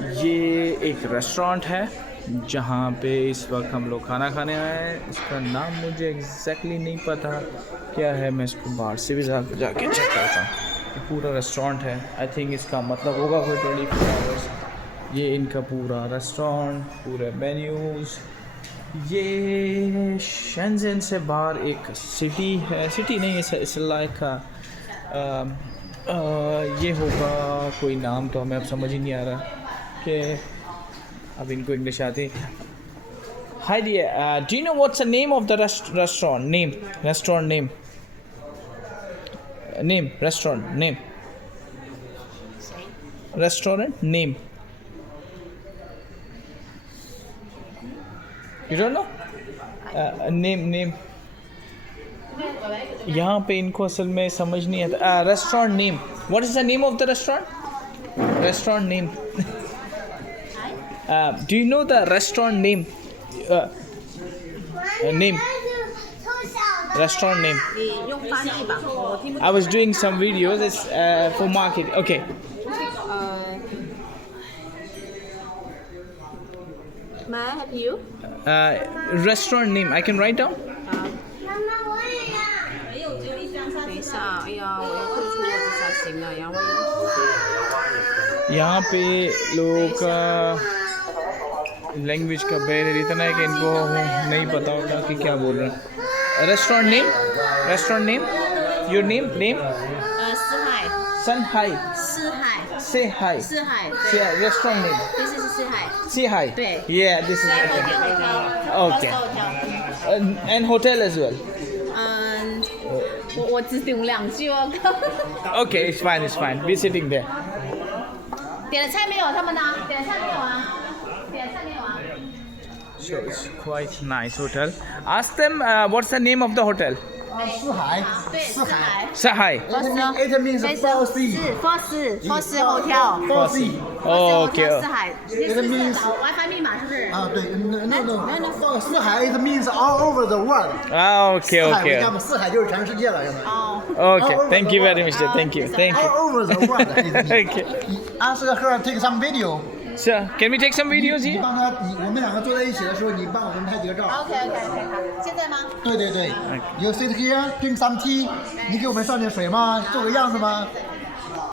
ये एक रेस्टोरेंट है जहाँ पे इस वक्त हम लोग खाना खाने आए हैं। इसका नाम मुझे एग्जैक्टली नहीं पता क्या है, मैं इसको बाहर से भी जाके चेक करता हूँ। ये पूरा रेस्टोरेंट है, आई थिंक इसका मतलब होगा कोई 24 आवर्स। ये इनका पूरा रेस्टोरेंट, पूरे मेन्यूज़। ये शेंज़ेन से बाहर एक सिटी है, सिटी नहीं इस लाइक ये होगा कोई नाम तो हमें अब समझ ही नहीं आ रहा कि अब इनको इंग्लिश आती। Hi dear, do you know what's the name of the restaurant? Restaurant name. Restaurant name. Restaurant name. You don't know? Name. यहाँ पे इनको असल में समझ नहीं आता। Restaurant name. What is the name of the restaurant? Restaurant name. Do you know the restaurant name? Name. Restaurant name. I was doing some videos. It's for market. Okay. May I help you? Restaurant name. I can write down. 等一下，哎呀，我要退出我这才行啊，然后 यहाँ पे लोगों का language का barrier इतना है कि इनको नहीं पता होता कि क्या बोल रहे हैं। रेस्टोरेंट नेम योर नेम 四海 सन हाई 四海 से हाई 四海，对， रेस्टोरेंट नेम 这是四海， से हाई对 yeah this is okay and hotel as well 我只懂2句哦。 okay it's fine be sitting there 点了菜没有？他们呢？点了菜没有啊？点了菜没有啊？ so it's quite nice hotel ask them what's the name of the hotel 四海，对，四海。 Sahai It means four sea. 4四 hotel。 Four sea. okay 四海，这是找 WiFi 密码是不是？啊，对，no，四海 it means all over the world. okay 四海你看嘛，四海就是全世界了，现在。哦。 okay thank you very much thank you All over the world. okay Ask her take some video. sir can we take some videos 你 here 帮他，我们2个坐在一起的时候，你帮我们拍几个照。 OK，好，现在吗？对，you sit here drink some tea. 你给我们上点水吗？做个样子吗？